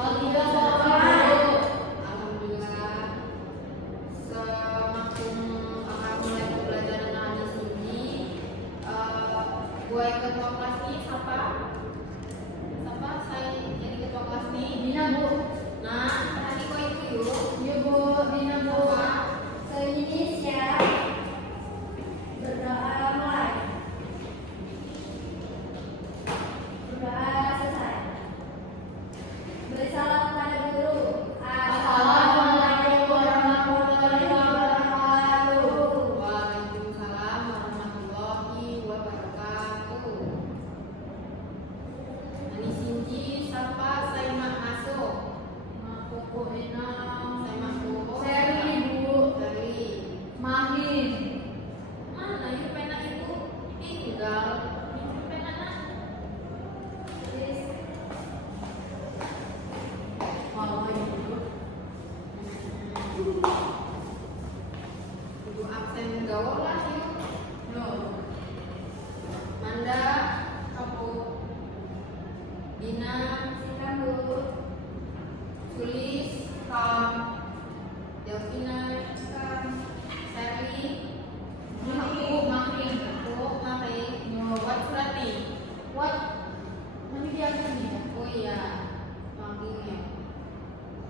Kalau tidak soal Alhamdulillah. Semakin kakak mulai pembelajaran hadis ini, gue ketua kelas nih siapa? Siapa? Saya jadi ketua kelas nih. Dina, Bu. Nah, tadi gue itu yuk. Iya, Bu. Dina, Bu. Indonesia. Berdoa mulai. Berdoa selesai. Beri salam kepada guru. Assalamualaikum warahmatullahi wabarakatuh. Waalaikumsalam warahmatullahi wabarakatuh. Ani Sinji siapa? Saya mak masuk. Makoko enam. Saya masuk. Seri, Bu. Dari Mahin. mana itu pena itu? Tinggal itu pena nak. Kudu absen gaul lah yuk. Manda, kamu, Dina, Silakan, Bu. Sulis, Kam, Delvina, Kam, Sally, Mahin. aku, Mari, Wat Surati. What? Menyediakan ya? Oh iya, manggilnya.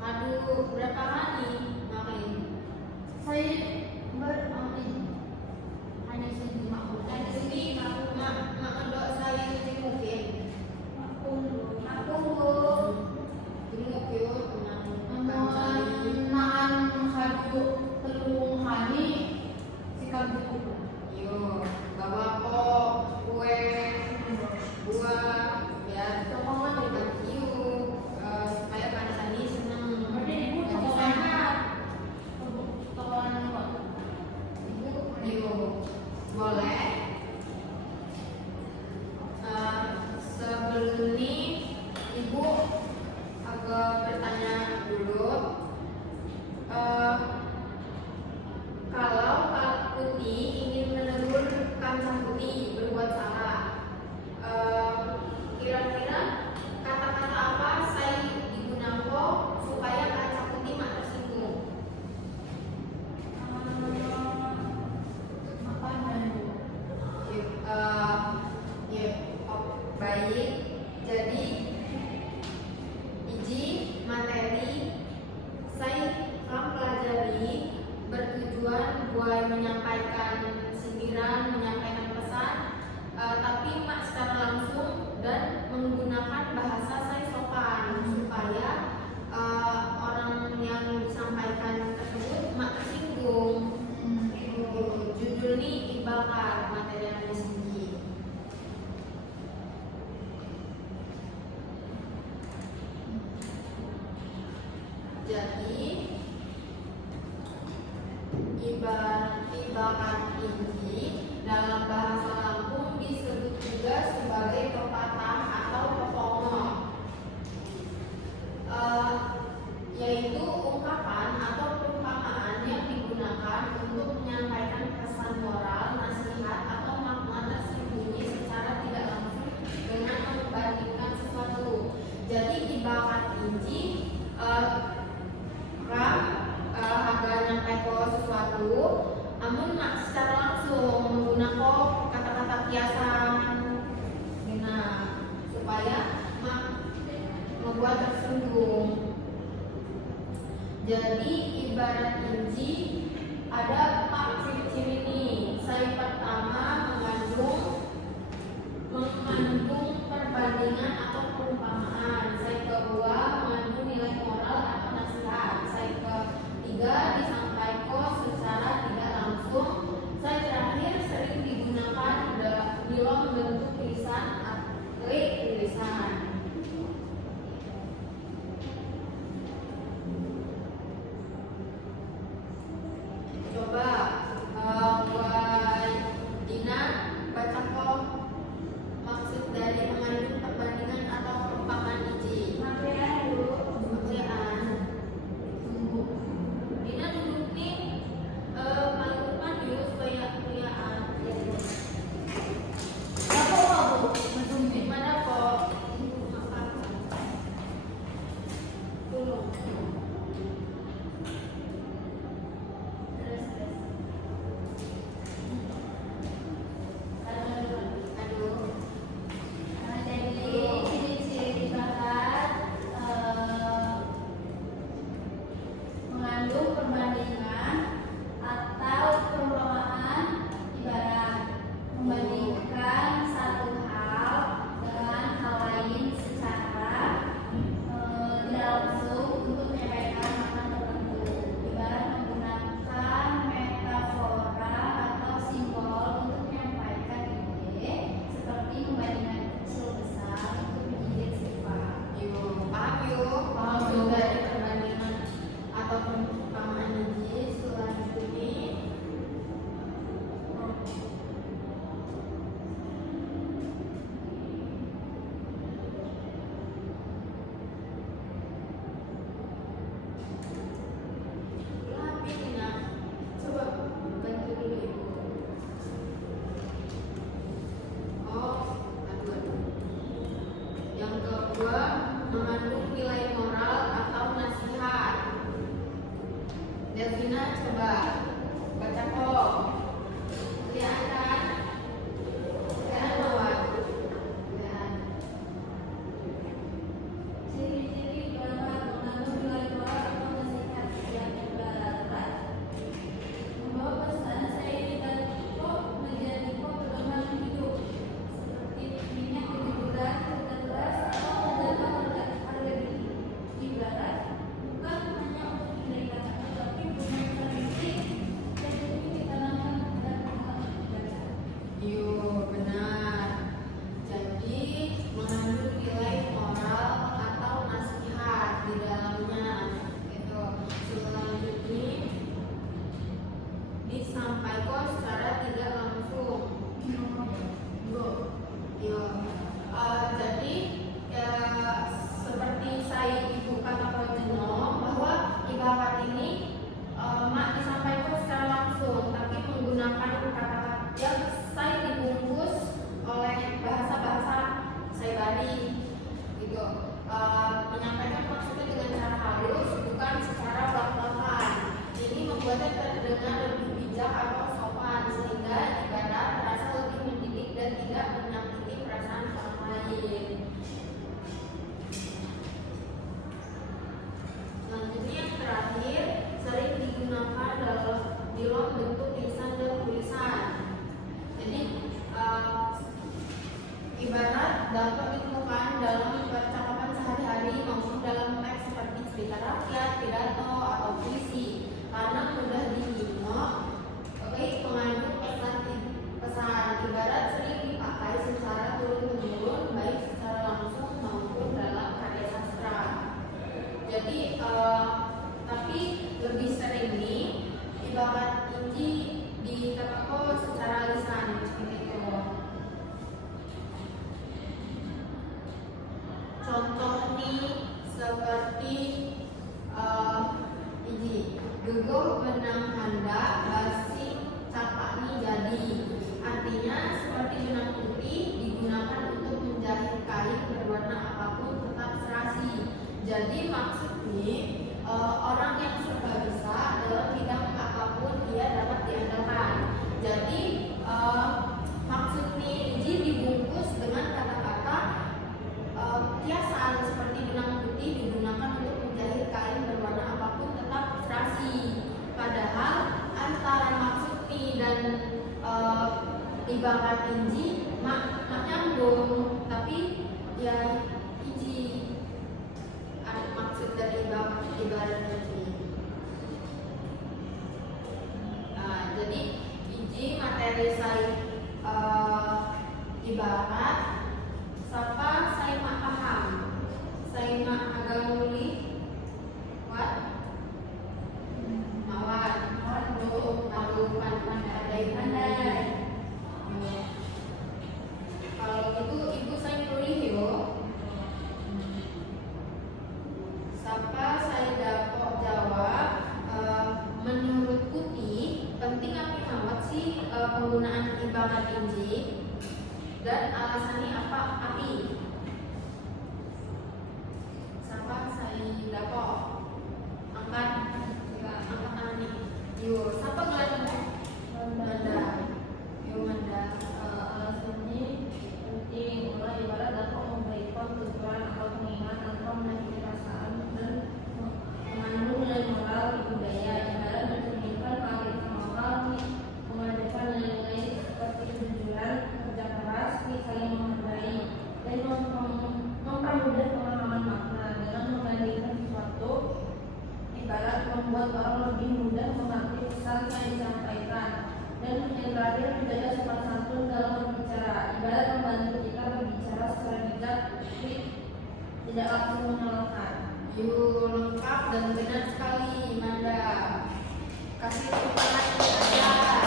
Aduh, berapa kali makin? Saya bermain hanya sedih makhluk. Dan sini mak kedok saya ini mungkin. Aku Jenguk yuk teman mengenaan hadu telung hani sikap buku. Yo, bawa kok kue, buah, ya. Sokongan juga. Supaya pada tadi senang. Berarti ibu Jadi sokongan sehat. sokongan apa? Ibu, yo, boleh. Sebelum ini ibu agak bertanya dulu. Kalau Kak Putih ingin menegur Kang Putih berbuat salah, kira-kira kata-kata apa saya digunakan supaya Kang Putih mak tersinggung? Apa dan Ya, baik. Jadi iji materi saya akan pelajari bertujuan buat menyampaikan sindiran, menyampaikan pesan, tapi mak secara langsung dan menggunakan bahasa saya sopan supaya orang yang disampaikan tersebut mak tersinggung. Judul ini Ibakar materi yang di sini. Jadi ibarat ini dalam bahasa Lampung disebut juga sebagai pepatah atau pepongok, yaitu ungkapan atau perumpamaan yang digunakan untuk menyampaikan pesan moral, nasihat atau makna tersembunyi secara tidak langsung dengan membandingkan sesuatu. Jadi ibarat ini agak nyampe ke sesuatu, namun secara langsung menggunakan kata-kata kiasan, supaya membuat tersinggung. Jadi ibarat inji ada 4 ciri-ciri ini. Saya pertama mengandung perbandingan atau perumpamaan. Saya kedua mengandung nilai moral atau nasihat. Saya ketiga disampaikan secara tidak langsung. Saya terakhir sering digunakan dalam bentuk tulisan atau tulisan. Coba buat kedua, mengandung nilai moral atau nasihat. Delvina coba baca kok. Lihat kan? Lihat Mawar. Lihat. Ciri-ciri ibarat mengandung nilai moral atau nasihat yang ibarat membawa pesan saya dan kok menjadi kok pedoman hidup seperti minyak kejujuran, ketegasan atau menjaga harga diri. Ibarat bukan hanya untuk menderitakan tetapi bukan tradisi dan ini ditanamkan dan ditanamkan. Yo, benar. Jadi mengandung nilai moral atau nasihat di dalamnya. Gitu. Selanjutnya disampaikan secara tidak langsung. Yo. Jadi seperti saya ibu kata Jeno bahwa ibarat ini mak disampaikan secara langsung, tapi menggunakan kata-kata yang saya dibungkus oleh bahasa-bahasa Saibari, gitu. Menyampaikan maksudnya dengan cara halus, bukan secara belak-belakan. Ini membuatnya terdengar lebih bijak atau sopan, sehingga ibarat terasa lebih mendidik dan tidak menyakiti perasaan orang lain. Selanjutnya yang terakhir, sering digunakan dalam bentuk lisan dan tulisan. Jadi ibarat dapat ditemukan dalam percakapan sehari-hari maupun dalam teks seperti cerita rakyat, pidato, atau puisi. Karena mudah diingat, mengandung pesan ibarat sering dipakai secara turun-temurun, baik secara langsung maupun dalam karya sastra. Jadi tapi lebih sering nih ibarat ini dikatakan secara lisan seperti itu. Contoh nih seperti ini gegoh benang handap basi capakni jadi. Artinya seperti benang putih digunakan untuk menjahit kain berwarna apapun tetap serasi. Jadi maksudnya orang yang serba bisa dalam bidang apapun dia dapat diandalkan. Jadi maksudnya ini dibungkus dengan kata-kata kiasan seperti benang putih digunakan untuk menjahit kain berwarna apapun tetap serasi. Padahal antara maksudnya dan ibarat inji mak nyambung, tapi ya inji maksud dari ibarat inji. Jadi inji materi saya ibarat sapa saya mak paham, saya mak agak nguli kuat mawar untuk melakukan pandai-pandai. Kalau itu ibu saya tulis yo. Sapa saya dapat jawab menurut Putih penting apa amat sih penggunaan ibarat inji dan alasannya apa api? Sapa saya dapat angkat tangan nih. Yo, sapa gelar Manda. Yo Manda. Alasannya penting mulai ibarat dapat memberikan tujuan atau pengingat atau menaiki perasaan dan mengandung nilai moral budaya. Ibarat mencerminkan kearifan moral, mengajarkan nilai-nilai seperti kejujuran, kerja keras, saling menghargai, dan mempermudah pemahaman makna. Dengan membandingkan sesuatu, ibarat membuat orang lebih mudah mengerti pesan yang disampaikan. Dan yang terakhir menjaga sopan santun dalam berbicara. Ibarat membantu kita berbicara secara bijak, tapi tidak langsung menyalahkan. Yuk, lengkap dan benar sekali Manda. Kasih tepuk tangan.